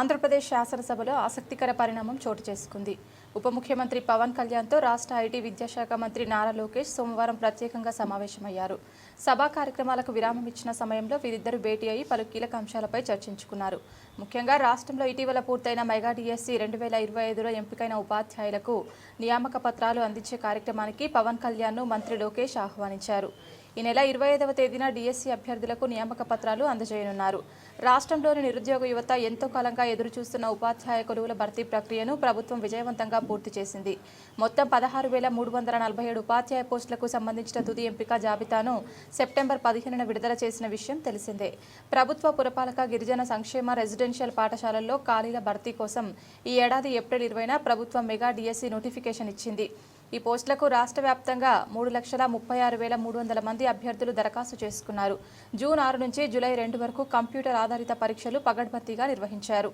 ఆంధ్రప్రదేశ్ శాసనసభలో ఆసక్తికర పరిణామం చోటు చేసుకుంది. ఉప ముఖ్యమంత్రి పవన్ కళ్యాణ్తో రాష్ట్ర ఐటీ విద్యాశాఖ మంత్రి నారా లోకేష్ సోమవారం ప్రత్యేకంగా సమావేశమయ్యారు. సభా కార్యక్రమాలకు విరామం ఇచ్చిన సమయంలో వీరిద్దరూ భేటీ అయి పలు కీలక అంశాలపై చర్చించుకున్నారు. ముఖ్యంగా రాష్ట్రంలో ఇటీవల పూర్తయిన మెగా డిఎస్సి 2025లో ఎంపికైన ఉపాధ్యాయులకు నియామక పత్రాలు అందించే కార్యక్రమానికి పవన్ కళ్యాణ్ను మంత్రి లోకేష్ ఆహ్వానించారు. ఈ నెల 25వ తేదీన డిఎస్సి అభ్యర్థులకు నియామక పత్రాలు అందజేయనున్నారు. రాష్ట్రంలోని నిరుద్యోగ యువత ఎంతో కాలంగా ఎదురుచూస్తున్న ఉపాధ్యాయ కొలువుల భర్తీ ప్రక్రియను ప్రభుత్వం విజయవంతంగా పూర్తి చేసింది. మొత్తం 16,347 ఉపాధ్యాయ పోస్టులకు సంబంధించిన తుది ఎంపిక జాబితాను సెప్టెంబర్ 15న విడుదల చేసిన విషయం తెలిసిందే. ప్రభుత్వ పురపాలక గిరిజన సంక్షేమ రెసిడెన్షియల్ పాఠశాలల్లో ఖాళీల భర్తీ కోసం ఈ ఏడాది ఏప్రిల్ 20న ప్రభుత్వం మెగా డిఎస్సి నోటిఫికేషన్ ఇచ్చింది. ఈ పోస్టులకు రాష్ట్ర వ్యాప్తంగా 3,36,300 మంది అభ్యర్థులు దరఖాస్తు చేసుకున్నారు. జూన్ 6 నుంచి జూలై 2 వరకు కంప్యూటర్ ఆధారిత పరీక్షలు పగడ్బందీగా నిర్వహించారు.